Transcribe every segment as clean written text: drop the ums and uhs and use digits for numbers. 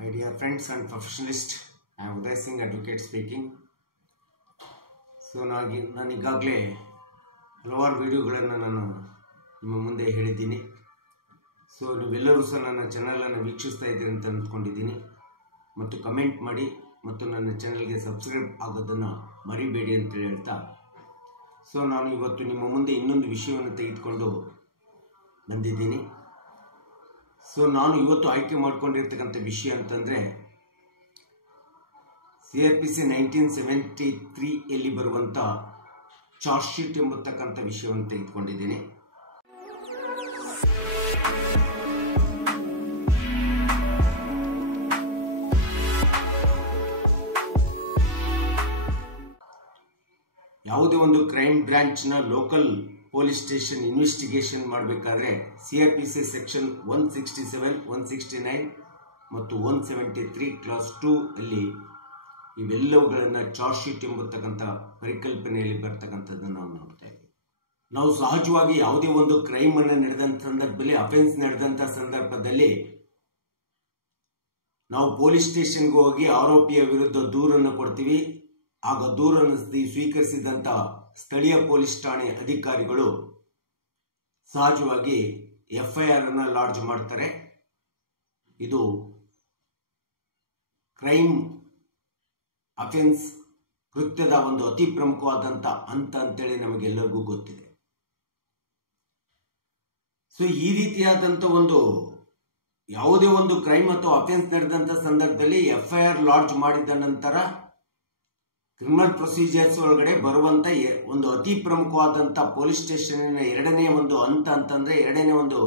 My dear friends and professionalists, I am Uday Singh, advocate speaking. So, ನಾನು ಈಗಾಗಲೇ ಹಲವಾರು ವಿಡಿಯೋಗಳನ್ನು ನಾನು ನಿಮ್ಮ ಮುಂದೆ ಹೇಳಿದ್ದೀನಿ. ಸೊ ನೀವೆಲ್ಲರೂ ಸಹ ನನ್ನ ಚಾನಲನ್ನು ವೀಕ್ಷಿಸ್ತಾ ಇದ್ದೀರಿ ಅಂತ ಅಂದ್ಕೊಂಡಿದ್ದೀನಿ. ಮತ್ತು ಕಮೆಂಟ್ ಮಾಡಿ ಮತ್ತು ನನ್ನ ಚಾನಲ್ಗೆ ಸಬ್ಸ್ಕ್ರೈಬ್ ಆಗೋದನ್ನು ಮರಿಬೇಡಿ ಅಂತ ಹೇಳ್ತಾ, ಸೊ ನಾನು ಇವತ್ತು ನಿಮ್ಮ ಮುಂದೆ ಇನ್ನೊಂದು ವಿಷಯವನ್ನು ತೆಗೆದುಕೊಂಡು ಬಂದಿದ್ದೀನಿ. ಸೊ ನಾನು ಇವತ್ತು ಆಯ್ಕೆ ಮಾಡಿಕೊಂಡಿರ್ತಕ್ಕಂಥ ವಿಷಯ ಅಂತಂದರೆ CRPC 1973 ಬರುವಂಥ ಚಾರ್ಜ್ ಶೀಟ್ ಎಂಬತಕ್ಕಂಥ ವಿಷಯವನ್ನು ತೆಗೆದುಕೊಂಡಿದ್ದೀನಿ. ಯಾವುದೇ ಒಂದು ಕ್ರೈಮ್ ಬ್ರಾಂಚ್ನ ಲೋಕಲ್ ಪೊಲೀಸ್ ಸ್ಟೇಷನ್ ಇನ್ವೆಸ್ಟಿಗೇಷನ್ ಮಾಡಬೇಕಾದ್ರೆ CRPC ಸೆಕ್ಷನ್ 167, 169 ಮತ್ತು 173 ಕ್ಲಾಸ್ 2 ಅಲ್ಲಿ ಇವೆಲ್ಲವುಗಳನ್ನು ಚಾರ್ಜ್ ಶೀಟ್ ಎಂಬತಕ್ಕಂಥ ಪರಿಕಲ್ಪನೆಯಲ್ಲಿ ಬರ್ತಕ್ಕಂಥದ್ದನ್ನು ನಾವು ನೋಡ್ತಾ ಇದ್ದೀವಿ. ನಾವು ಸಹಜವಾಗಿ ಯಾವುದೇ ಒಂದು ಕ್ರೈಮ್ ಅನ್ನು ನಡೆದಂಥ ಸಂದರ್ಭದಲ್ಲಿ, ಅಫೆನ್ಸ್ ನಡೆದಂಥ ಸಂದರ್ಭದಲ್ಲಿ ನಾವು ಪೊಲೀಸ್ ಸ್ಟೇಷನ್ಗೆ ಹೋಗಿ ಆರೋಪಿಯ ವಿರುದ್ಧ ದೂರನ್ನು ಕೊಡ್ತೀವಿ. ಆಗ ದೂರನ್ನು ಸ್ವೀಕರಿಸಿದಂಥ ಸ್ಥಳೀಯ ಪೊಲೀಸ್ ಠಾಣೆ ಅಧಿಕಾರಿಗಳು ಸಹಜವಾಗಿ FIR ಅನ್ನು ಲಾಡ್ಜ್ ಮಾಡ್ತಾರೆ. ಇದು ಕ್ರೈಮ್ ಅಫೆನ್ಸ್ ಕೃತ್ಯದ ಒಂದು ಅತಿ ಪ್ರಮುಖವಾದಂಥ ಹಂತ ಅಂತೇಳಿ ನಮಗೆಲ್ಲರಿಗೂ ಗೊತ್ತಿದೆ. ಸೊ ಈ ರೀತಿಯಾದಂಥ ಒಂದು ಯಾವುದೇ ಒಂದು ಕ್ರೈಮ್ ಅಥವಾ ಅಫೆನ್ಸ್ ನಡೆದಂಥ ಸಂದರ್ಭದಲ್ಲಿ FIR ಲಾಡ್ಜ್ ಮಾಡಿದ ನಂತರ ಕ್ರಿಮಿನಲ್ ಪ್ರೊಸೀಜರ್ಸ್ ಒಳಗಡೆ ಬರುವಂತ ಒಂದು ಅತಿ ಪ್ರಮುಖವಾದಂಥ ಪೊಲೀಸ್ ಸ್ಟೇಷನ್ ಎರಡನೇ ಒಂದು ಹಂತ ಅಂತಂದ್ರೆ, ಎರಡನೇ ಒಂದು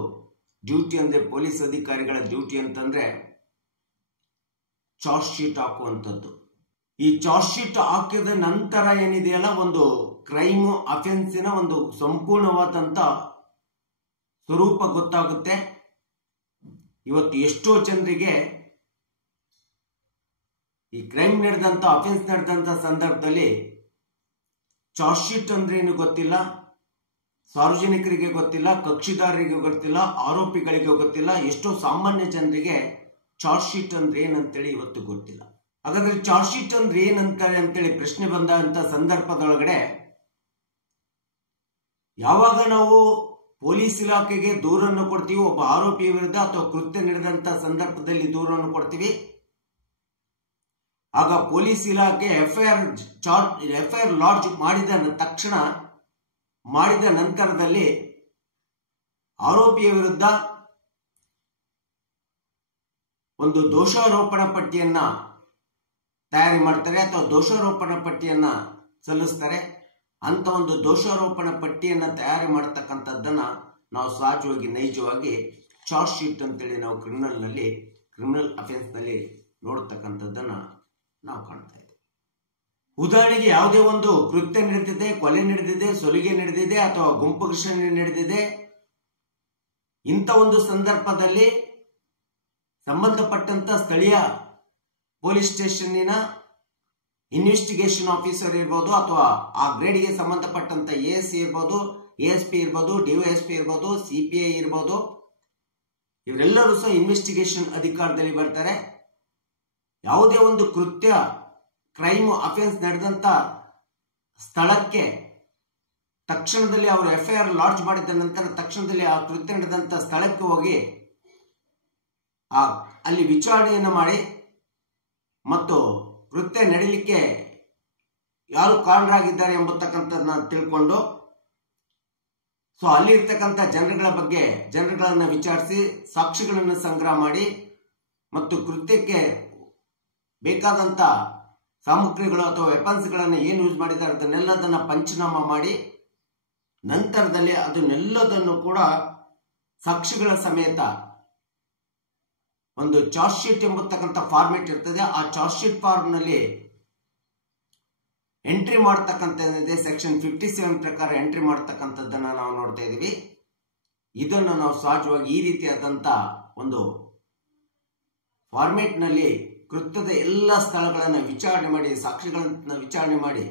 ಡ್ಯೂಟಿ ಅಂದ್ರೆ ಪೊಲೀಸ್ ಅಧಿಕಾರಿಗಳ ಡ್ಯೂಟಿ ಅಂತಂದ್ರೆ ಚಾರ್ಜ್ ಶೀಟ್ ಹಾಕುವಂಥದ್ದು. ಈ ಚಾರ್ಜ್ ಶೀಟ್ ಹಾಕಿದ ನಂತರ ಏನಿದೆಯಲ್ಲ, ಒಂದು ಕ್ರೈಮ್ ಅಫೆನ್ಸಿನ ಒಂದು ಸಂಪೂರ್ಣವಾದಂಥ ಸ್ವರೂಪ ಗೊತ್ತಾಗುತ್ತೆ. ಇವತ್ತು ಎಷ್ಟೋ ಜನರಿಗೆ ಈ ಕ್ರೈಮ್ ನಡೆದಂಥ, ಅಫೆನ್ಸ್ ನಡೆದಂಥ ಸಂದರ್ಭದಲ್ಲಿ ಚಾರ್ಜ್ ಶೀಟ್ ಅಂದ್ರೆ ಏನು ಗೊತ್ತಿಲ್ಲ, ಸಾರ್ವಜನಿಕರಿಗೆ ಗೊತ್ತಿಲ್ಲ, ಕಕ್ಷಿದಾರರಿಗೆ ಗೊತ್ತಿಲ್ಲ, ಆರೋಪಿಗಳಿಗೆ ಗೊತ್ತಿಲ್ಲ, ಎಷ್ಟೋ ಸಾಮಾನ್ಯ ಜನರಿಗೆ ಚಾರ್ಜ್ ಶೀಟ್ ಅಂದ್ರೆ ಏನಂತೇಳಿ ಇವತ್ತು ಗೊತ್ತಿಲ್ಲ. ಹಾಗಾದ್ರೆ ಚಾರ್ಜ್ ಶೀಟ್ ಅಂದ್ರೆ ಏನಂತಾರೆ ಅಂತೇಳಿ ಪ್ರಶ್ನೆ ಬಂದಂತ ಸಂದರ್ಭದೊಳಗಡೆ, ಯಾವಾಗ ನಾವು ಪೊಲೀಸ್ ಇಲಾಖೆಗೆ ದೂರನ್ನು ಕೊಡ್ತೀವಿ, ಒಬ್ಬ ಆರೋಪಿಯ ವಿರುದ್ಧ ಅಥವಾ ಕೃತ್ಯ ನಡೆದಂತ ಸಂದರ್ಭದಲ್ಲಿ ದೂರನ್ನು ಕೊಡ್ತೀವಿ, ಆಗ ಪೊಲೀಸ್ ಇಲಾಖೆ FIR ಲಾಡ್ಜ್ ಮಾಡಿದ ತಕ್ಷಣ, ಮಾಡಿದ ನಂತರದಲ್ಲಿ ಆರೋಪಿಯ ವಿರುದ್ಧ ಒಂದು ದೋಷಾರೋಪಣಾ ಪಟ್ಟಿಯನ್ನ ತಯಾರಿ ಮಾಡ್ತಾರೆ ಅಥವಾ ದೋಷಾರೋಪಣಾ ಪಟ್ಟಿಯನ್ನ ಸಲ್ಲಿಸ್ತಾರೆ. ಅಂತ ಒಂದು ದೋಷಾರೋಪಣಾ ಪಟ್ಟಿಯನ್ನ ತಯಾರಿ ಮಾಡತಕ್ಕಂಥದ್ದನ್ನ ನಾವು ಸಹಜವಾಗಿ ನೈಜವಾಗಿ ಚಾರ್ಜ್ ಶೀಟ್ ಅಂತೇಳಿ ನಾವು ಕ್ರಿಮಿನಲ್ ಅಫೆನ್ಸ್ ನಲ್ಲಿ ನೋಡ್ತಕ್ಕಂಥದ್ದನ್ನ ನಾವು ಕಾಣ್ತಾ ಇದ್ದೇವೆ. ಉದಾಹರಣೆಗೆ ಯಾವುದೇ ಒಂದು ಕೃತ್ಯ ನಡೆದಿದೆ, ಕೊಲೆ ನಡೆದಿದೆ, ಸುಲಿಗೆ ನಡೆದಿದೆ ಅಥವಾ ಗುಂಪು ಘರ್ಷಣೆ ನಡೆದಿದೆ. ಇಂಥ ಒಂದು ಸಂದರ್ಭದಲ್ಲಿ ಸಂಬಂಧಪಟ್ಟಂತ ಸ್ಥಳೀಯ ಪೊಲೀಸ್ ಸ್ಟೇಷನ್ನಿನ ಇನ್ವೆಸ್ಟಿಗೇಷನ್ ಆಫೀಸರ್ ಇರ್ಬೋದು ಅಥವಾ ಆ ಗ್ರೇಡ್ಗೆ ಸಂಬಂಧಪಟ್ಟಂತ ASC ಇರ್ಬೋದು, ASP ಇರ್ಬೋದು, DYSP ಇರ್ಬೋದು, CPI ಇರ್ಬೋದು, ಇವರೆಲ್ಲರೂ ಸಹ ಇನ್ವೆಸ್ಟಿಗೇಷನ್ ಅಧಿಕಾರದಲ್ಲಿ ಬರ್ತಾರೆ. ಯಾವುದೇ ಒಂದು ಕೃತ್ಯ, ಕ್ರೈಮ್ ಅಫೆನ್ಸ್ ನಡೆದಂತ ಸ್ಥಳಕ್ಕೆ ತಕ್ಷಣದಲ್ಲಿ ಅವರು FIR ಲಾಡ್ಜ್ ಮಾಡಿದ ನಂತರ ತಕ್ಷಣದಲ್ಲಿ ಆ ಕೃತ್ಯ ನಡೆದಂತ ಸ್ಥಳಕ್ಕೆ ಹೋಗಿ ಅಲ್ಲಿ ವಿಚಾರಣೆಯನ್ನು ಮಾಡಿ ಮತ್ತು ಕೃತ್ಯ ನಡೀಲಿಕ್ಕೆ ಯಾರು ಕಾರಣರಾಗಿದ್ದಾರೆ ಎಂಬತಕ್ಕಂಥದ್ದನ್ನ ತಿಳ್ಕೊಂಡು, ಸೊ ಅಲ್ಲಿ ಇರ್ತಕ್ಕಂಥ ಜನರುಗಳನ್ನ ವಿಚಾರಿಸಿ ಸಾಕ್ಷಿಗಳನ್ನು ಸಂಗ್ರಹ ಮಾಡಿ ಮತ್ತು ಕೃತ್ಯಕ್ಕೆ ಬೇಕಾದಂತ ಸಾಮಗ್ರಿಗಳು ಅಥವಾ ವೆಪನ್ಸ್ಗಳನ್ನು ಏನು ಯೂಸ್ ಮಾಡಿದ್ದಾರೆ ಅದನ್ನೆಲ್ಲದನ್ನ ಪಂಚನಾಮ ಮಾಡಿ ನಂತರದಲ್ಲಿ ಅದನ್ನೆಲ್ಲದನ್ನು ಕೂಡ ಸಾಕ್ಷಿಗಳ ಸಮೇತ ಒಂದು ಚಾರ್ಜ್ ಶೀಟ್ ಎಂಬತಕ್ಕಂಥ ಫಾರ್ಮೆಟ್ ಇರ್ತದೆ. ಆ ಚಾರ್ಜ್ ಶೀಟ್ ಫಾರ್ಮ್ ನಲ್ಲಿ ಎಂಟ್ರಿ ಮಾಡತಕ್ಕಂಥದ್ದಿದೆ. ಸೆಕ್ಷನ್ 57 ಪ್ರಕಾರ ಎಂಟ್ರಿ ಮಾಡತಕ್ಕಂಥದ್ದನ್ನ ನಾವು ನೋಡ್ತಾ ಇದೀವಿ. ಇದನ್ನು ನಾವು ಸಹಜವಾಗಿ ಈ ರೀತಿಯಾದಂತ ಒಂದು ಫಾರ್ಮೆಟ್ ನಲ್ಲಿ ಕೃತ್ಯದ ಎಲ್ಲ ಸ್ಥಳಗಳನ್ನು ವಿಚಾರಣೆ ಮಾಡಿ, ಸಾಕ್ಷಿಗಳನ್ನ ವಿಚಾರಣೆ ಮಾಡಿ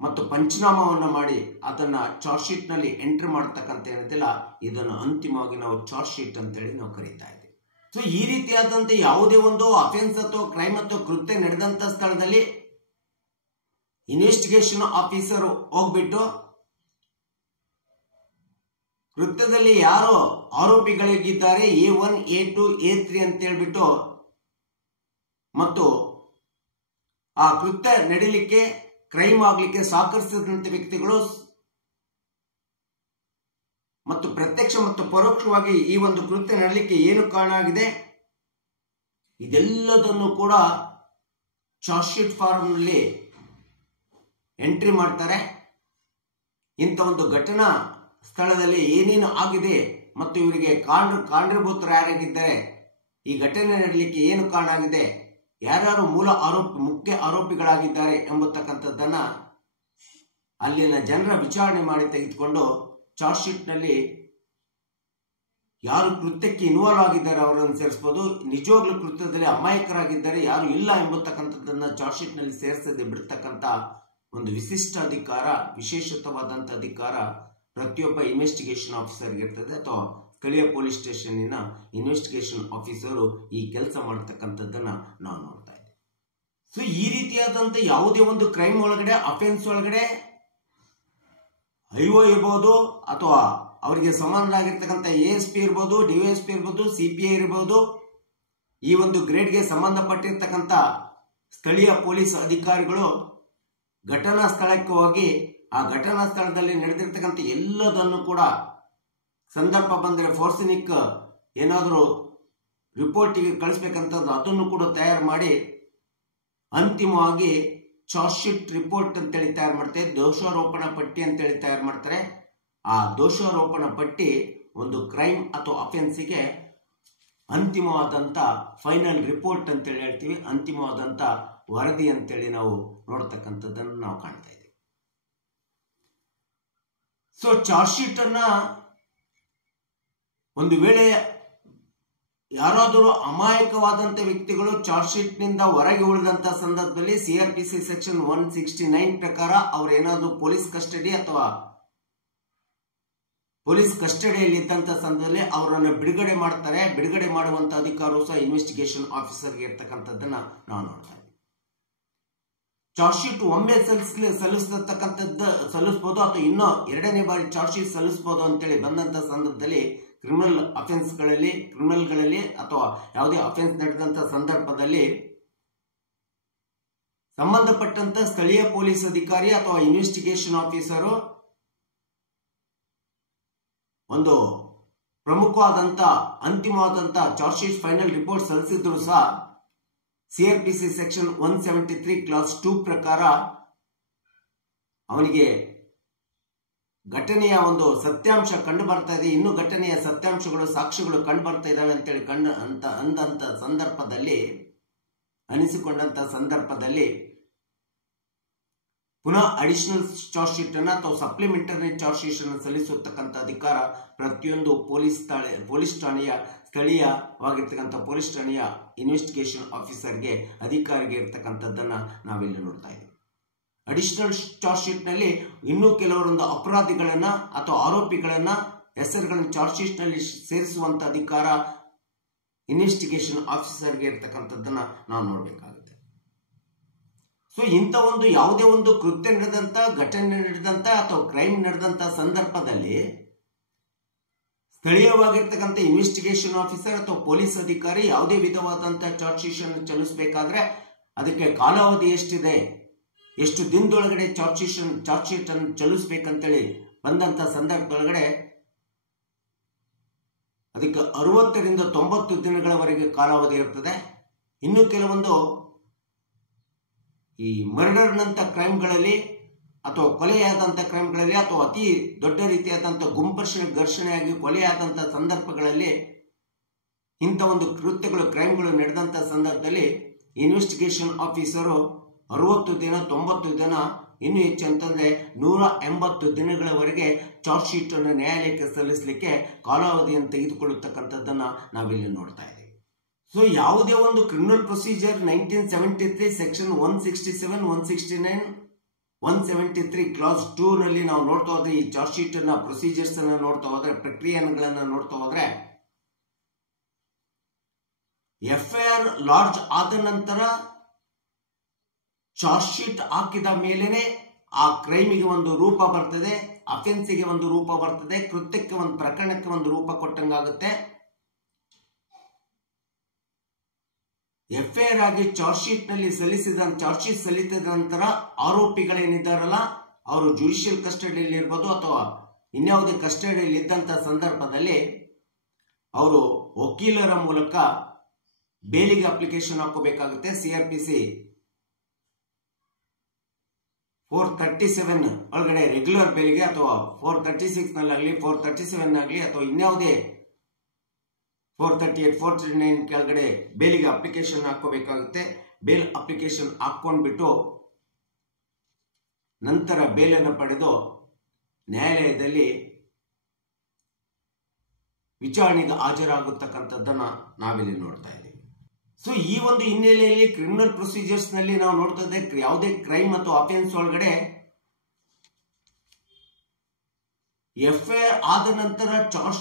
ಮತ್ತು ಪಂಚನಾಮವನ್ನು ಮಾಡಿ ಅದನ್ನ ಚಾರ್ಜ್ ಶೀಟ್ ನಲ್ಲಿ ಎಂಟ್ರಿ ಮಾಡತಕ್ಕಂತ ಏನಿದೆಯಲ್ಲ, ಇದನ್ನು ಅಂತಿಮವಾಗಿ ನಾವು ಚಾರ್ಜ್ ಶೀಟ್ ಅಂತೇಳಿ ನಾವು ಕರೀತಾ ಇದ್ದೀವಿ. ಸೊ ಈ ರೀತಿಯಾದಂತೆ ಯಾವುದೇ ಒಂದು ಅಫೆನ್ಸ್ ಅಥವಾ ಕ್ರೈಮ್ ಅಥವಾ ಕೃತ್ಯ ನಡೆದಂತ ಸ್ಥಳದಲ್ಲಿ ಇನ್ವೆಸ್ಟಿಗೇಷನ್ ಆಫೀಸರ್ ಹೋಗ್ಬಿಟ್ಟು ಕೃತ್ಯದಲ್ಲಿ ಯಾರು ಆರೋಪಿಗಳಿಗಿದ್ದಾರೆ A1 A2 A3 ಅಂತ ಹೇಳ್ಬಿಟ್ಟು ಮತ್ತು ಆ ಕೃತ್ಯ ನಡೀಲಿಕ್ಕೆ ಕ್ರೈಮ್ ಆಗ್ಲಿಕ್ಕೆ ಸಹಕರಿಸಿದಂತ ವ್ಯಕ್ತಿಗಳು ಮತ್ತು ಪ್ರತ್ಯಕ್ಷ ಮತ್ತು ಪರೋಕ್ಷವಾಗಿ ಈ ಒಂದು ಕೃತ್ಯ ನಡೀಲಿಕ್ಕೆ ಏನು ಕಾರಣ ಆಗಿದೆ ಇದೆಲ್ಲದನ್ನು ಕೂಡ ಚಾರ್ಜ್ ಶೀಟ್ ಫಾರ್ಮ್ ನಲ್ಲಿ ಎಂಟ್ರಿ ಮಾಡ್ತಾರೆ. ಇಂಥ ಒಂದು ಘಟನಾ ಸ್ಥಳದಲ್ಲಿ ಏನೇನು ಆಗಿದೆ ಮತ್ತು ಇವರಿಗೆ ಕಾರಣಭೂತರು ಯಾರಾಗಿದ್ದಾರೆ, ಈ ಘಟನೆ ನಡೀಲಿಕ್ಕೆ ಏನು ಕಾರಣ ಆಗಿದೆ, ಯಾರ್ಯಾರು ಮುಖ್ಯ ಆರೋಪಿಗಳಾಗಿದ್ದಾರೆ ಎಂಬತಕ್ಕಂಥದ್ದನ್ನ ಅಲ್ಲಿನ ಜನರ ವಿಚಾರಣೆ ಮಾಡಿ ತೆಗೆದುಕೊಂಡು ಚಾರ್ಜ್ ಶೀಟ್ ನಲ್ಲಿ ಯಾರು ಕೃತ್ಯಕ್ಕೆ ಇನ್ವಾಲ್ವ್ ಆಗಿದ್ದಾರೆ ಅವರನ್ನು ಸೇರಿಸಬಹುದು, ನಿಜವಾಗ್ಲೂ ಕೃತ್ಯದಲ್ಲಿ ಅಮಾಯಕರಾಗಿದ್ದಾರೆ ಯಾರು ಇಲ್ಲ ಎಂಬತಕ್ಕಂಥದ್ದನ್ನ ಚಾರ್ಜ್ ಶೀಟ್ ನಲ್ಲಿ ಸೇರಿಸದೆ ಬಿಡ್ತಕ್ಕಂಥ ಒಂದು ವಿಶಿಷ್ಟ ಅಧಿಕಾರ, ವಿಶೇಷವಾದಂತ ಅಧಿಕಾರ ಪ್ರತಿಯೊಬ್ಬ ಇನ್ವೆಸ್ಟಿಗೇಷನ್ ಆಫೀಸರ್ಗೆ ಇರ್ತದೆ ಅಥವಾ ಸ್ಥಳೀಯ ಪೊಲೀಸ್ ಸ್ಟೇಷನ್ನಿನ ಇನ್ವೆಸ್ಟಿಗೇಷನ್ ಆಫೀಸರು ಈ ಕೆಲಸ ಮಾಡತಕ್ಕಂಥದ್ದನ್ನ ನಾವು ನೋಡ್ತಾ ಇದ್ದೀವಿ. ಸೊ ಈ ರೀತಿಯಾದಂತ ಯಾವುದೇ ಒಂದು ಕ್ರೈಮ್ ಒಳಗಡೆ ಅಫೆನ್ಸ್ ಒಳಗಡೆ ಐಒ ಇರ್ಬೋದು ಅಥವಾ ಅವರಿಗೆ ಸಂಬಂಧವಾಗಿರ್ತಕ್ಕಂಥ ASP ಇರ್ಬೋದು, DYSP ಇರ್ಬೋದು, CPI ಇರ್ಬೋದು, ಈ ಒಂದು ಗ್ರೇಡ್ಗೆ ಸಂಬಂಧಪಟ್ಟಿರ್ತಕ್ಕಂಥ ಸ್ಥಳೀಯ ಪೊಲೀಸ್ ಅಧಿಕಾರಿಗಳು ಘಟನಾ ಸ್ಥಳಕ್ಕೆ ಹೋಗಿ ಆ ಘಟನಾ ಸ್ಥಳದಲ್ಲಿ ನಡೆದಿರ್ತಕ್ಕಂಥ ಎಲ್ಲದನ್ನು ಕೂಡ ಸಂದರ್ಭ ಬಂದರೆ ಫೋರ್ಸಿನಿಕ್ ಏನಾದರೂ ರಿಪೋರ್ಟಿಗೆ ಕಳಿಸ್ಬೇಕಂತಂದ್ರೆ ಅದನ್ನು ಕೂಡ ತಯಾರು ಮಾಡಿ ಅಂತಿಮವಾಗಿ ಚಾರ್ಜ್ ಶೀಟ್ ರಿಪೋರ್ಟ್ ಅಂತೇಳಿ ತಯಾರು ಮಾಡ್ತಾರೆ, ದೋಷಾರೋಪಣಾ ಪಟ್ಟಿ ಅಂತೇಳಿ ತಯಾರು ಮಾಡ್ತಾರೆ. ಆ ದೋಷಾರೋಪಣಾ ಪಟ್ಟಿ ಒಂದು ಕ್ರೈಮ್ ಅಥವಾ ಅಫೆನ್ಸಿಗೆ ಅಂತಿಮವಾದಂತ ಫೈನಲ್ ರಿಪೋರ್ಟ್ ಅಂತೇಳಿ ಹೇಳ್ತೀವಿ, ಅಂತಿಮವಾದಂತ ವರದಿ ಅಂತೇಳಿ ನಾವು ನೋಡ್ತಕ್ಕಂಥದ್ದನ್ನು ನಾವು ಕಾಣ್ತಾ ಇದ್ದೀವಿ. ಸೊ ಚಾರ್ಜ್ ಶೀಟ್ ಅನ್ನ ಒಂದು ವೇಳೆ ಯಾರಾದರೂ ಅಮಾಯಕವಾದಂತ ವ್ಯಕ್ತಿಗಳು ಚಾರ್ಜ್ ಶೀಟ್ ನಿಂದ ಹೊರಗೆ ಉಳಿದಂತ ಸಂದರ್ಭದಲ್ಲಿ CRPC ಸೆಕ್ಷನ್ 169 ಪ್ರಕಾರ ಅವ್ರೇನಾದ್ರೂ ಪೊಲೀಸ್ ಕಸ್ಟಡಿ ಅಥವಾ ಪೊಲೀಸ್ ಕಸ್ಟಡಿಯಲ್ಲಿ ಇದ್ದಂತ ಸಂದರ್ಭದಲ್ಲಿ ಅವರನ್ನು ಬಿಡುಗಡೆ ಮಾಡ್ತಾರೆ. ಬಿಡುಗಡೆ ಮಾಡುವಂತ ಅಧಿಕಾರವು ಸಹ ಇನ್ವೆಸ್ಟಿಗೇಷನ್ ಆಫೀಸರ್ಗೆ ಇರ್ತಕ್ಕಂಥದ್ದನ್ನ ನಾವು ನೋಡ್ತಾ ಇದ್ದೀವಿ. ಚಾರ್ಜ್ ಶೀಟ್ ಒಮ್ಮೆ ಸಲ್ಲಿಸಬಹುದು ಅಥವಾ ಇನ್ನೂ ಎರಡನೇ ಬಾರಿ ಚಾರ್ಜ್ ಶೀಟ್ ಸಲ್ಲಿಸಬಹುದು ಅಂತೇಳಿ ಬಂದಂತ ಸಂದರ್ಭದಲ್ಲಿ ಕ್ರಿಮಿನಲ್ಗಳಲ್ಲಿ ಅಥವಾ ಯಾವುದೇ ಅಫೆನ್ಸ್ ನಡೆದಂತ ಸಂದರ್ಭದಲ್ಲಿ ಸಂಬಂಧಪಟ್ಟಂತ ಸ್ಥಳೀಯ ಪೊಲೀಸ್ ಅಧಿಕಾರಿ ಅಥವಾ ಇನ್ವೆಸ್ಟಿಗೇಷನ್ ಆಫೀಸರು ಒಂದು ಪ್ರಮುಖವಾದಂತ ಅಂತಿಮವಾದಂತ ಚಾರ್ಜ್ ಶೀಟ್ ಫೈನಲ್ ರಿಪೋರ್ಟ್ ಸಲ್ಲಿಸಿದ್ರು ಸಹ CRPC ಸೆಕ್ಷನ್ 173 ಕ್ಲಾಸ್ 2 ಪ್ರಕಾರ ಅವನಿಗೆ ಘಟನೆಯ ಒಂದು ಸತ್ಯಾಂಶ ಕಂಡು ಬರ್ತಾ ಇದೆ, ಇನ್ನು ಘಟನೆಯ ಸತ್ಯಾಂಶಗಳು ಸಾಕ್ಷ್ಯಗಳು ಕಂಡು ಬರ್ತಾ ಇದಾವೆ ಅಂತೇಳಿ ಅನಿಸಿಕೊಂಡಂತ ಸಂದರ್ಭದಲ್ಲಿ ಪುನಃ ಅಡಿಷನಲ್ ಚಾರ್ಜ್ ಶೀಟ್ ಅನ್ನ ಅಥವಾ ಸಪ್ಲಿಮೆಂಟರಿ ಚಾರ್ಜ್ ಶೀಟ್ ಅನ್ನು ಸಲ್ಲಿಸತಕ್ಕಂಥ ಅಧಿಕಾರ ಪ್ರತಿಯೊಂದು ಪೊಲೀಸ್ ಠಾಣೆಯ ಸ್ಥಳೀಯವಾಗಿರ್ತಕ್ಕಂಥ ಪೊಲೀಸ್ ಠಾಣೆಯ ಇನ್ವೆಸ್ಟಿಗೇಷನ್ ಆಫೀಸರ್ಗೆ ಅಧಿಕಾರಿಗೆ ಇರ್ತಕ್ಕಂಥದ್ದನ್ನ ನಾವಿಲ್ಲಿ ನೋಡ್ತಾ ಇದ್ದೀವಿ. ಅಡಿಷನಲ್ ಚಾರ್ಜ್ ಶೀಟ್ ನಲ್ಲಿ ಇನ್ನೂ ಕೆಲವರೊಂದು ಅಪರಾಧಿಗಳನ್ನ ಅಥವಾ ಆರೋಪಿಗಳನ್ನ ಹೆಸರುಗಳನ್ನು ಚಾರ್ಜ್ ಶೀಟ್ ನಲ್ಲಿ ಸೇರಿಸುವಂತ ಅಧಿಕಾರ ಇನ್ವೆಸ್ಟಿಗೇಷನ್ ಆಫೀಸರ್ಗೆ ಇರ್ತಕ್ಕಂಥದ್ದನ್ನ ನಾವು ನೋಡ್ಬೇಕಾಗುತ್ತೆ. ಸೊ ಇಂಥ ಒಂದು ಯಾವುದೇ ಒಂದು ಕೃತ್ಯ ನಡೆದಂತ ಘಟನೆ ನಡೆದಂತ ಅಥವಾ ಕ್ರೈಮ್ ನಡೆದಂತ ಸಂದರ್ಭದಲ್ಲಿ ಸ್ಥಳೀಯವಾಗಿರ್ತಕ್ಕಂಥ ಇನ್ವೆಸ್ಟಿಗೇಷನ್ ಆಫೀಸರ್ ಅಥವಾ ಪೊಲೀಸ್ ಅಧಿಕಾರಿ ಯಾವುದೇ ವಿಧವಾದಂತಹ ಚಾರ್ಜ್ ಶೀಟ್ ಅನ್ನು ಚಲಿಸಬೇಕಾದ್ರೆ ಅದಕ್ಕೆ ಕಾಲಾವಧಿ ಎಷ್ಟಿದೆ, ಎಷ್ಟು ದಿನದೊಳಗಡೆ ಚಾರ್ಜ್ ಶೀಟ್ ಅನ್ನು ಚಲಿಸಬೇಕಂತೇಳಿ ಬಂದಂತ ಸಂದರ್ಭದೊಳಗಡೆ ಅದಕ್ಕೆ 60 ರಿಂದ 90 ದಿನಗಳವರೆಗೆ ಕಾಲಾವಧಿ ಇರ್ತದೆ. ಇನ್ನು ಕೆಲವೊಂದು ಈ ಮರ್ಡರ್ನಂತ ಕ್ರೈಮ್ಗಳಲ್ಲಿ ಅಥವಾ ಕೊಲೆಯಾದಂಥ ಕ್ರೈಮ್ಗಳಲ್ಲಿ ಅಥವಾ ಅತಿ ದೊಡ್ಡ ರೀತಿಯಾದಂಥ ಘರ್ಷಣೆಯಾಗಿ ಕೊಲೆಯಾದಂಥ ಸಂದರ್ಭಗಳಲ್ಲಿ ಇಂಥ ಒಂದು ಕೃತ್ಯಗಳು ಕ್ರೈಮ್ಗಳು ನಡೆದಂಥ ಸಂದರ್ಭದಲ್ಲಿ ಇನ್ವೆಸ್ಟಿಗೇಷನ್ ಆಫೀಸರು 60 ದಿನ 90 ದಿನ ಇನ್ನು ಹೆಚ್ಚು ಅಂತಂದ್ರೆ 180 ದಿನಗಳವರೆಗೆ ಚಾರ್ಜ್ ಶೀಟ್ ಅನ್ನು ನ್ಯಾಯಾಲಯಕ್ಕೆ ಸಲ್ಲಿಸಲಿಕ್ಕೆ ಕಾಲಾವಧಿಯನ್ನು ತೆಗೆದುಕೊಳ್ಳತಕ್ಕಂಥದ್ದನ್ನ ನಾವಿಲ್ಲಿ ನೋಡ್ತಾ ಇದ್ದೀವಿ. ಸೊ ಯಾವುದೇ ಒಂದು ಕ್ರಿಮಿನಲ್ ಪ್ರೊಸೀಜರ್ 1973 ಸೆಕ್ಷನ್ 167 169 173 ಕ್ಲಾಸ್ 2 ನಲ್ಲಿ ನಾವು ನೋಡ್ತಾ ಹೋದ್ರೆ ಈ ಚಾರ್ಜ್ ಶೀಟ್ ಅನ್ನ ಪ್ರೊಸೀಜರ್ಸ್ ಅನ್ನ ನೋಡ್ತಾ ಹೋದ್ರೆ ಪ್ರಕ್ರಿಯೆಗಳನ್ನ ನೋಡ್ತಾ ಹೋದ್ರೆ FIR ಲಾಡ್ಜ್ ಆದ ನಂತರ ಚಾರ್ಜ್ ಶೀಟ್ ಹಾಕಿದ ಮೇಲೇನೆ ಆ ಕ್ರೈಮಿಗೆ ಒಂದು ರೂಪ ಬರ್ತದೆ, ಅಫೆನ್ಸಿಗೆ ಒಂದು ರೂಪ ಬರ್ತದೆ, ಕೃತ್ಯಕ್ಕೆ ಒಂದು ಪ್ರಕರಣಕ್ಕೆ ಒಂದು ರೂಪ ಕೊಟ್ಟಂಗಾಗುತ್ತೆ. FIR ಆಗಿ ಚಾರ್ಜ್ ಶೀಟ್ ನಲ್ಲಿ ಚಾರ್ಜ್ ಶೀಟ್ ಸಲ್ಲಿಸಿದ ನಂತರ ಆರೋಪಿಗಳೇನಿದ್ದಾರಲ್ಲ ಅವರು ಜುಡಿಷಿಯಲ್ ಕಸ್ಟಡಿಯಲ್ಲಿ ಇರ್ಬೋದು ಅಥವಾ ಇನ್ಯಾವುದೇ ಕಸ್ಟಡಿಯಲ್ಲಿ ಇದ್ದಂತ ಸಂದರ್ಭದಲ್ಲಿ ಅವರು ವಕೀಲರ ಮೂಲಕ ಬೇಲಿಗೆ ಅಪ್ಲಿಕೇಶನ್ ಹಾಕೋಬೇಕಾಗುತ್ತೆ. CRPC 437 ಒಳಗಡೆ ರೆಗ್ಯುಲರ್ ಬೇಲಿಗೆ ಅಥವಾ 436 ನಲ್ಲಾಗಲಿ 437 ಆಗಲಿ ಅಥವಾ ಇನ್ಯಾವುದೇ 438 439 ಕೆಳಗಡೆ ಬೇಲಿಗೆ ಅಪ್ಲಿಕೇಶನ್ ಹಾಕೋಬೇಕಾಗುತ್ತೆ. ಬೇಲ್ ಅಪ್ಲಿಕೇಶನ್ ಹಾಕೊಂಡ್ಬಿಟ್ಟು ನಂತರ ಬೇಲನ್ನು ಪಡೆದು ನ್ಯಾಯಾಲಯದಲ್ಲಿ ವಿಚಾರಣೆಗೆ ಹಾಜರಾಗತಕ್ಕಂಥದ್ದನ್ನ ನಾವಿಲ್ಲಿ ನೋಡ್ತಾ ಇದ್ದೀವಿ. ಸೊ ಈ ಒಂದು ಹಿನ್ನೆಲೆಯಲ್ಲಿ ಕ್ರಿಮಿನಲ್ ಪ್ರೊಸೀಜರ್ಸ್ ನಲ್ಲಿ ನಾವು ನೋಡ್ತಾ ಇದ್ದೇವೆ ಯಾವುದೇ ಕ್ರೈಮ್ ಮತ್ತು ಅಫೆನ್ಸ್ ಒಳಗಡೆ FIR ಆದ ನಂತರ ಚಾರ್ಜ್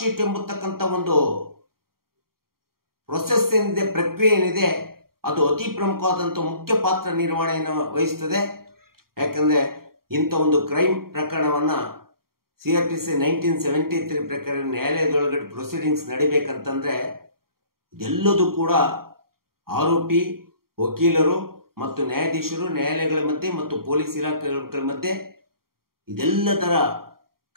ಶೀಟ್ ಎಂಬತಕ್ಕಂಥ ಒಂದು ಪ್ರೊಸೆಸ್ ಏನಿದೆ, ಪ್ರಕ್ರಿಯೆ ಏನಿದೆ, ಅದು ಅತಿ ಪ್ರಮುಖವಾದಂತಹ ಮುಖ್ಯ ಪಾತ್ರ ನಿರ್ವಹಣೆಯನ್ನು ವಹಿಸುತ್ತದೆ. ಯಾಕಂದ್ರೆ ಇಂಥ ಒಂದು ಕ್ರೈಮ್ ಪ್ರಕರಣವನ್ನ CRPC 1973 ಪ್ರಕಾರ ನ್ಯಾಯಾಲಯದೊಳಗಡೆ ಪ್ರೊಸೀಡಿಂಗ್ಸ್ ನಡಿಬೇಕಂತಂದ್ರೆ ಇದೆಲ್ಲದೂ ಕೂಡ ಆರೋಪಿ, ವಕೀಲರು ಮತ್ತು ನ್ಯಾಯಾಧೀಶರು, ನ್ಯಾಯಾಲಯಗಳ ಮಧ್ಯೆ ಮತ್ತು ಪೊಲೀಸ್ ಇಲಾಖೆಗಳ ಮಧ್ಯೆ ಇದೆಲ್ಲದರ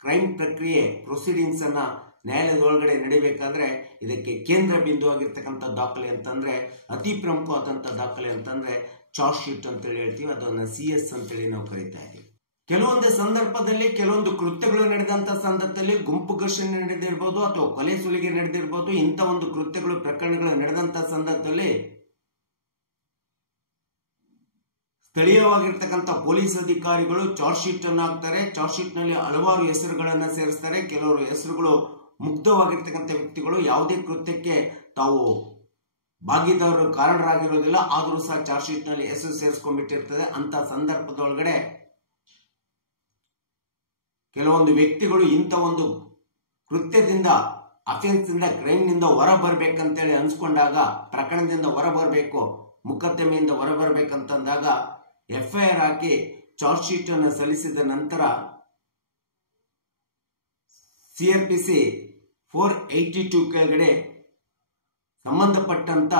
ಕ್ರೈಮ್ ಪ್ರಕ್ರಿಯೆ ಪ್ರೊಸೀಡಿಂಗ್ಸ್ ಅನ್ನ ನ್ಯಾಯಾಲಯದೊಳಗಡೆ ನಡಿಬೇಕಾದ್ರೆ ಇದಕ್ಕೆ ಕೇಂದ್ರ ಬಿಂದು ಆಗಿರ್ತಕ್ಕಂಥ ದಾಖಲೆ ಅಂತಂದ್ರೆ, ಅತಿ ಪ್ರಮುಖವಾದಂಥ ದಾಖಲೆ ಅಂತಂದ್ರೆ ಚಾರ್ಜ್ ಶೀಟ್ ಅಂತೇಳಿ ಹೇಳ್ತೀವಿ. ಅದನ್ನ CS ಅಂತೇಳಿ ನಾವು ಕರೀತಾ ಇದ್ದೀವಿ. ಕೆಲವೊಂದು ಸಂದರ್ಭದಲ್ಲಿ ಕೆಲವೊಂದು ಕೃತ್ಯಗಳು ನಡೆದಂತ ಸಂದರ್ಭದಲ್ಲಿ ಗುಂಪು ಘರ್ಷಣೆ ನಡೆದಿರ್ಬೋದು ಅಥವಾ ಕೊಲೆ ಸುಲಿಗೆ ನಡೆದಿರ್ಬೋದು. ಇಂಥ ಒಂದು ಕೃತ್ಯಗಳು ಪ್ರಕರಣಗಳು ನಡೆದಂತ ಸಂದರ್ಭದಲ್ಲಿ ಸ್ಥಳೀಯವಾಗಿರ್ತಕ್ಕಂಥ ಪೊಲೀಸ್ ಅಧಿಕಾರಿಗಳು ಚಾರ್ಜ್ ಶೀಟ್ ಅನ್ನು ಹಾಕ್ತಾರೆ. ಚಾರ್ಜ್ ಶೀಟ್ ನಲ್ಲಿ ಹಲವಾರು ಹೆಸರುಗಳನ್ನ ಸೇರಿಸ್ತಾರೆ. ಕೆಲವರು ಹೆಸರುಗಳು ಮುಗ್ಧವಾಗಿರ್ತಕ್ಕಂಥ ವ್ಯಕ್ತಿಗಳು, ಯಾವುದೇ ಕೃತ್ಯಕ್ಕೆ ತಾವು ಭಾಗಿದಾರರು ಕಾರಣರಾಗಿರೋದಿಲ್ಲ, ಆದರೂ ಸಹ ಚಾರ್ಜ್ ಶೀಟ್ ನಲ್ಲಿ ಹೆಸರು ಸೇರಿಸ್ಕೊಂಡ್ಬಿಟ್ಟಿರ್ತದೆ. ಅಂತ ಸಂದರ್ಭದೊಳಗಡೆ ಕೆಲವೊಂದು ವ್ಯಕ್ತಿಗಳು ಇಂಥ ಒಂದು ಕೃತ್ಯದಿಂದ, ಅಫೆನ್ಸ್ ಇಂದ, ಕ್ರೈಮ್ ನಿಂದ ಹೊರ ಬರ್ಬೇಕಂತೇಳಿ ಅನ್ಸ್ಕೊಂಡಾಗ, ಪ್ರಕರಣದಿಂದ ಹೊರ ಬರಬೇಕು, ಮೊಕದ್ದಮೆಯಿಂದ ಹೊರ ಬರ್ಬೇಕಂತಂದಾಗ FIR ಹಾಕಿ ಚಾರ್ಜ್ ಶೀಟ್ ಅನ್ನು ಸಲ್ಲಿಸಿದ ನಂತರ CRPC 482 ಕೆಳಗಡೆ ಸಂಬಂಧಪಟ್ಟಂತ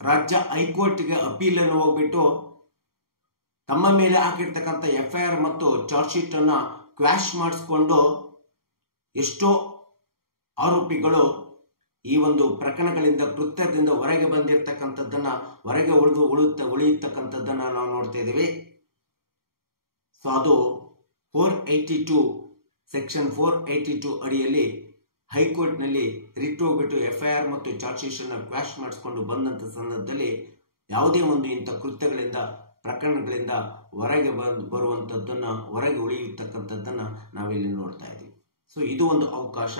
ರಾಜ್ಯ ಹೈಕೋರ್ಟ್ಗೆ ಅಪೀಲ್ ಅನ್ನು ಹೋಗ್ಬಿಟ್ಟು ತಮ್ಮ ಮೇಲೆ ಹಾಕಿರ್ತಕ್ಕಂಥ FIR ಮತ್ತು ಚಾರ್ಜ್ ಶೀಟ್ ಅನ್ನ ಕ್ವಾಶ್ ಮಾಡಿಸ್ಕೊಂಡು ಎಷ್ಟೋ ಆರೋಪಿಗಳು ಈ ಒಂದು ಪ್ರಕರಣಗಳಿಂದ, ಕೃತ್ಯದಿಂದ ಹೊರಗೆ ಬಂದಿರತಕ್ಕಂಥದ್ದನ್ನ, ಹೊರಗೆ ಉಳಿಯತಕ್ಕಂಥದ್ದನ್ನ ನಾವು ನೋಡ್ತಾ ಇದ್ದೀವಿ. ಸೊ ಅದು 482 ಸೆಕ್ಷನ್ 482 ಅಡಿಯಲ್ಲಿ ಹೈಕೋರ್ಟ್ ನಲ್ಲಿ ರಿಟ್ ಹೋಗ್ಬಿಟ್ಟು FIR ಮತ್ತು ಚಾರ್ಜ್ ಶೀಟ್ ಅನ್ನ ಕ್ವಾಶ್ ಮಾಡಿಸ್ಕೊಂಡು ಬಂದಂತ ಸಂದರ್ಭದಲ್ಲಿ ಯಾವುದೇ ಒಂದು ಇಂಥ ಕೃತ್ಯಗಳಿಂದ, ಪ್ರಕರಣಗಳಿಂದ ಹೊರಗೆ ಬರುವಂತದ್ದನ್ನ, ಹೊರಗೆ ಉಳಿಯತಕ್ಕಂಥದ್ದನ್ನ ನಾವಿಲ್ಲಿ ನೋಡ್ತಾ ಇದ್ದೀವಿ. ಸೊ ಇದು ಒಂದು ಅವಕಾಶ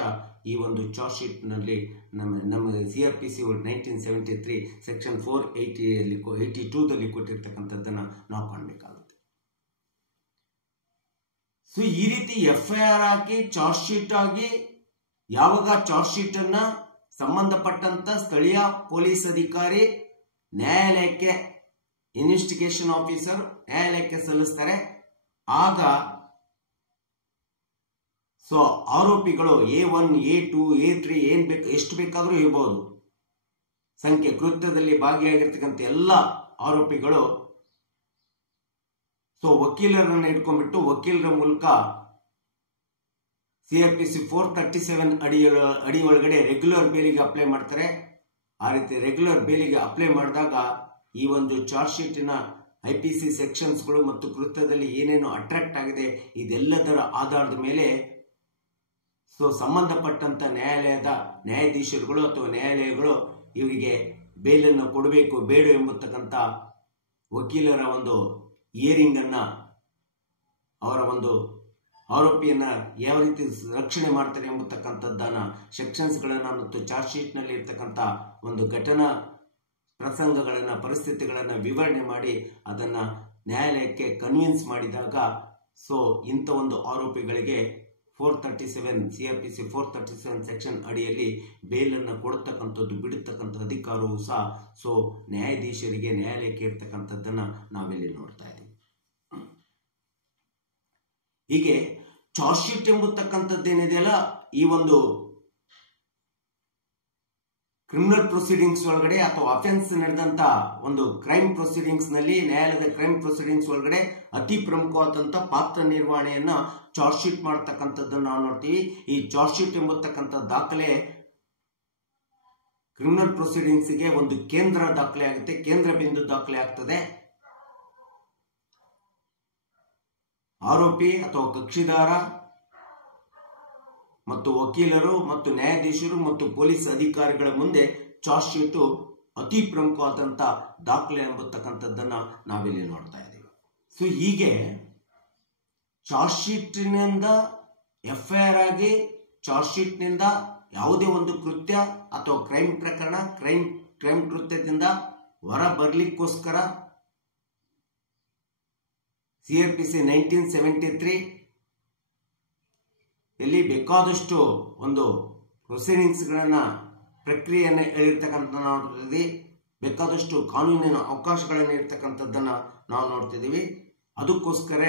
ಈ ಒಂದು ಚಾರ್ಜ್ ಶೀಟ್ ನಲ್ಲಿ ನಮ್ಮ CRPC 1973 ಸೆಕ್ಷನ್ 482 ಕೊಟ್ಟಿರ್ತಕ್ಕಂಥದ್ದನ್ನ ನಾವು ಕಾಣಬೇಕಾಗುತ್ತೆ. ಸೊ ಈ ರೀತಿ FIR ಹಾಕಿ ಚಾರ್ಜ್ ಶೀಟ್ ಆಗಿ ಯಾವಾಗ ಚಾರ್ಜ್ ಶೀಟ್ ಅನ್ನ ಸಂಬಂಧಪಟ್ಟಂತ ಸ್ಥಳೀಯ ಪೊಲೀಸ್ ಅಧಿಕಾರಿ ನ್ಯಾಯಾಲಯಕ್ಕೆ, ಇನ್ವೆಸ್ಟಿಗೇಷನ್ ಆಫೀಸರ್ ನ್ಯಾಯಾಲಯಕ್ಕೆ ಸಲ್ಲಿಸ್ತಾರೆ, ಆಗ ಸೊ ಆರೋಪಿಗಳು A1, A2, A3 ಎಷ್ಟು ಬೇಕಾದರೂ ಇರಬಹುದು ಸಂಖ್ಯೆ, ಕೃತ್ಯದಲ್ಲಿ ಭಾಗಿಯಾಗಿರ್ತಕ್ಕಂಥ ಎಲ್ಲ ಆರೋಪಿಗಳು ಸೊ ವಕೀಲರನ್ನು ಇಟ್ಕೊಂಡ್ಬಿಟ್ಟು ವಕೀಲರ ಮೂಲಕ CRPC 437 ಅಡಿ ಒಳಗಡೆ ರೆಗ್ಯುಲರ್ ಬೇಲಿಗೆ ಅಪ್ಲೈ ಮಾಡ್ತಾರೆ. ಆ ರೀತಿ ರೆಗ್ಯುಲರ್ ಬೇಲಿಗೆ ಅಪ್ಲೈ ಮಾಡಿದಾಗ ಈ ಒಂದು ಚಾರ್ಜ್ ಶೀಟಿನ IPC ಸೆಕ್ಷನ್ಸ್ಗಳು ಮತ್ತು ಕೃತ್ಯದಲ್ಲಿ ಏನೇನು ಅಟ್ರಾಕ್ಟ್ ಆಗಿದೆ ಇದೆಲ್ಲದರ ಆಧಾರದ ಮೇಲೆ ಸೊ ಸಂಬಂಧಪಟ್ಟಂತ ನ್ಯಾಯಾಲಯದ ನ್ಯಾಯಾಧೀಶರುಗಳು ಅಥವಾ ನ್ಯಾಯಾಲಯಗಳು ಇವರಿಗೆ ಬೇಲನ್ನು ಕೊಡಬೇಕು ಬೇಡ ಎಂಬತಕ್ಕಂಥ ವಕೀಲರ ಒಂದು ಹಿಯರಿಂಗ್ ಅನ್ನ, ಅವರ ಒಂದು ಆರೋಪಿಯನ್ನ ಯಾವ ರೀತಿ ರಕ್ಷಣೆ ಮಾಡ್ತಾರೆ ಎಂಬತಕ್ಕಂಥದ್ದನ್ನ ಸೆಕ್ಷನ್ಸ್ಗಳನ್ನ ಮತ್ತು ಚಾರ್ಜ್ ಶೀಟ್ ನಲ್ಲಿ ಇರ್ತಕ್ಕಂಥ ಒಂದು ಘಟನಾ ಪ್ರಸಂಗಗಳನ್ನ, ಪರಿಸ್ಥಿತಿಗಳನ್ನ ವಿವರಣೆ ಮಾಡಿ ಅದನ್ನ ನ್ಯಾಯಾಲಯಕ್ಕೆ ಕನ್ವಿನ್ಸ್ ಮಾಡಿದಾಗ ಸೊ ಇಂಥ ಒಂದು ಆರೋಪಿಗಳಿಗೆ 437 CRPC 437 ಸೆಕ್ಷನ್ ಅಡಿಯಲ್ಲಿ ಬೇಲನ್ನು ಕೊಡ್ತಕ್ಕಂಥದ್ದು ಬಿಡತಕ್ಕಂಥ ಅಧಿಕಾರವೂ ಸಹ ಸೊ ನ್ಯಾಯಾಧೀಶರಿಗೆ ನ್ಯಾಯಾಲಯಕ್ಕೆ ಇರ್ತಕ್ಕಂಥದ್ದನ್ನು ನಾವಿಲ್ಲಿ ನೋಡ್ತಾ ಇದ್ದೀವಿ. ಹೀಗೆ ಚಾರ್ಜ್ ಶೀಟ್ ಎಂಬತಕ್ಕಂಥದ್ದೇನಿದೆಯಲ್ಲ, ಈ ಒಂದು ಕ್ರಿಮಿನಲ್ ಪ್ರೊಸೀಡಿಂಗ್ಸ್ ಒಳಗಡೆ ಅಥವಾ ಅಫೆನ್ಸ್ ನಡೆದಂತ ಒಂದು ಕ್ರೈಮ್ ಪ್ರೊಸೀಡಿಂಗ್ಸ್ ನಲ್ಲಿ, ನ್ಯಾಯಾಲಯದ ಕ್ರೈಮ್ ಪ್ರೊಸೀಡಿಂಗ್ಸ್ ಒಳಗಡೆ ಅತಿ ಪ್ರಮುಖವಾದಂತ ಪಾತ್ರ ನಿರ್ವಹಣೆಯನ್ನ ಚಾರ್ಜ್ ಶೀಟ್ ಮಾಡತಕ್ಕಂಥದ್ದನ್ನು ನಾವು ನೋಡ್ತೀವಿ. ಈ ಚಾರ್ಜ್ ಶೀಟ್ ಎಂಬತಕ್ಕಂಥ ದಾಖಲೆ ಕ್ರಿಮಿನಲ್ ಪ್ರೊಸೀಡಿಂಗ್ಸ್ ಗೆ ಒಂದು ಕೇಂದ್ರ ದಾಖಲೆ ಆಗುತ್ತೆ, ಕೇಂದ್ರ ಬಿಂದು ದಾಖಲೆ ಆಗ್ತದೆ. ಆರೋಪಿ ಅಥವಾ ಕಕ್ಷಿದಾರ ಮತ್ತು ವಕೀಲರು ಮತ್ತು ನ್ಯಾಯಾಧೀಶರು ಮತ್ತು ಪೊಲೀಸ್ ಅಧಿಕಾರಿಗಳ ಮುಂದೆ ಚಾರ್ಜ್ ಶೀಟು ಅತಿ ಪ್ರಮುಖವಾದಂತ ದಾಖಲೆ ಎಂಬತಕ್ಕಂಥದ್ದನ್ನ ನಾವಿಲ್ಲಿ ನೋಡ್ತಾ ಇದ್ದೀವಿ. ಸೊ ಹೀಗೆ ಚಾರ್ಜ್ ಶೀಟ್ನಿಂದ FIR ಆಗಿ ಚಾರ್ಜ್ ಶೀಟ್ನಿಂದ ಯಾವುದೇ ಒಂದು ಕೃತ್ಯ ಅಥವಾ ಕ್ರೈಮ್ ಪ್ರಕರಣ ಕ್ರೈಮ್ ಕೃತ್ಯದಿಂದ ಹೊರ ಬರ್ಲಿಕ್ಕೋಸ್ಕರ CRPC 1973 ಎಲ್ಲಿ ಬೇಕಾದಷ್ಟು ಒಂದು ಪ್ರೊಸೀಡಿಂಗ್ಸ್ಗಳನ್ನ ಪ್ರಕ್ರಿಯೆಯನ್ನು ಹೇಳಿರ್ತಕ್ಕಂಥ ನೋಡ್ತಿದ್ದೀವಿ, ಬೇಕಾದಷ್ಟು ಕಾನೂನಿನ ಅವಕಾಶಗಳನ್ನು ಇರ್ತಕ್ಕಂಥದ್ದನ್ನ ನಾವು ನೋಡ್ತಿದ್ದೀವಿ. ಅದಕ್ಕೋಸ್ಕರ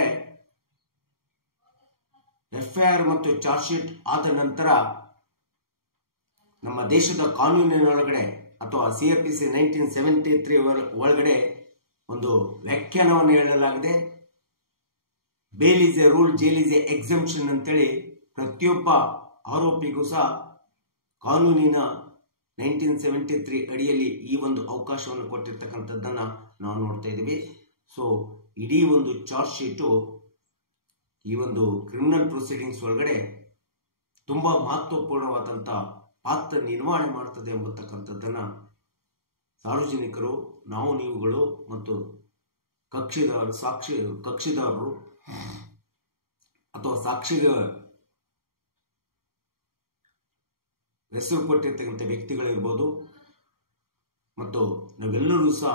FIR ಮತ್ತು ಚಾರ್ಜ್ ಶೀಟ್ ಆದ ನಂತರ ನಮ್ಮ ದೇಶದ ಕಾನೂನಿನೊಳಗಡೆ ಅಥವಾ CRPC 1973 ಒಳಗಡೆ ಒಂದು ವ್ಯಾಖ್ಯಾನವನ್ನು ಹೇಳಲಾಗಿದೆ. Bale is A rule, jail is A exemption ಅಂತೇಳಿ ಪ್ರತಿಯೊಬ್ಬ ಆರೋಪಿಗೂ ಸಹ ಕಾನೂನಿನ 1973 ಅಡಿಯಲ್ಲಿ ಈ ಒಂದು ಅವಕಾಶವನ್ನು ಕೊಟ್ಟಿರ್ತಕ್ಕಂಥದ್ದನ್ನ ನಾವು ನೋಡ್ತಾ ಇದ್ದೀವಿ. ಸೊ ಇಡೀ ಒಂದು ಚಾರ್ಜ್ ಶೀಟು ಈ ಒಂದು ಕ್ರಿಮಿನಲ್ ಪ್ರೊಸೀಡಿಂಗ್ಸ್ ಒಳಗಡೆ ತುಂಬಾ ಮಹತ್ವಪೂರ್ಣವಾದಂಥ ಪಾತ್ರ ನಿರ್ವಹಣೆ ಮಾಡ್ತದೆ ಎಂಬತಕ್ಕಂಥದ್ದನ್ನ ಸಾರ್ವಜನಿಕರು, ನಾವು ನೀವುಗಳು ಮತ್ತು ಕಕ್ಷಿದಾರರು ಅಥವಾ ಸಾಕ್ಷಿಗೆ ಹೆಸರು ಕೊಟ್ಟಿರ್ತಕ್ಕಂಥ ವ್ಯಕ್ತಿಗಳಿರ್ಬೋದು ಮತ್ತು ನಾವೆಲ್ಲರೂ ಸಹ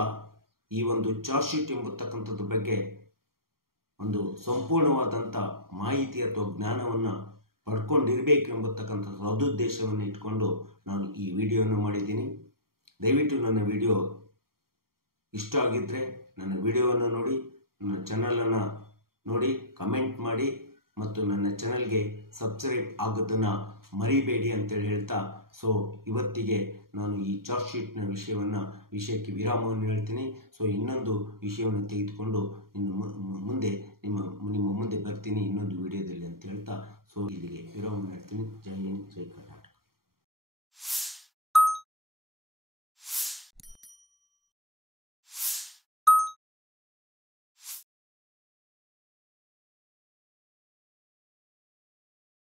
ಈ ಒಂದು ಚಾರ್ಜ್ ಶೀಟ್ ಎಂಬತಕ್ಕಂಥದ್ರ ಬಗ್ಗೆ ಒಂದು ಸಂಪೂರ್ಣವಾದಂಥ ಮಾಹಿತಿ ಅಥವಾ ಜ್ಞಾನವನ್ನು ಪಡ್ಕೊಂಡಿರ್ಬೇಕೆಂಬತಕ್ಕಂಥ ಸದುದ್ದೇಶವನ್ನು ಇಟ್ಕೊಂಡು ನಾನು ಈ ವಿಡಿಯೋವನ್ನು ಮಾಡಿದ್ದೀನಿ. ದಯವಿಟ್ಟು ನನ್ನ ವಿಡಿಯೋ ಇಷ್ಟ ಆಗಿದ್ದರೆ ನನ್ನ ವಿಡಿಯೋವನ್ನು ನೋಡಿ, ನನ್ನ ಚಾನಲನ್ನು ನೋಡಿ, ಕಮೆಂಟ್ ಮಾಡಿ ಮತ್ತು ನನ್ನ ಚಾನಲ್ಗೆ ಸಬ್ಸ್ಕ್ರೈಬ್ ಆಗೋದನ್ನು ಮರಿಬೇಡಿ ಅಂತೇಳಿ ಹೇಳ್ತಾ, ಸೊ ಇವತ್ತಿಗೆ ನಾನು ಈ ಚಾರ್ಜ್ ಶೀಟ್ನ ವಿಷಯಕ್ಕೆ ವಿರಾಮವನ್ನು ಹೇಳ್ತೀನಿ. ಸೊ ಇನ್ನೊಂದು ವಿಷಯವನ್ನು ತೆಗೆದುಕೊಂಡು ಮುಂದೆ ನಿಮ್ಮ ಮುಂದೆ ಬರ್ತೀನಿ ಇನ್ನೊಂದು ವಿಡಿಯೋದಲ್ಲಿ ಅಂತ ಹೇಳ್ತಾ, ಸೊ ಇಲ್ಲಿಗೆ ವಿರಾಮವನ್ನು ಹೇಳ್ತೀನಿ. ಜೈ ಹಿಂದ್, ಜೈ ಕರ್ನಾಟಕ.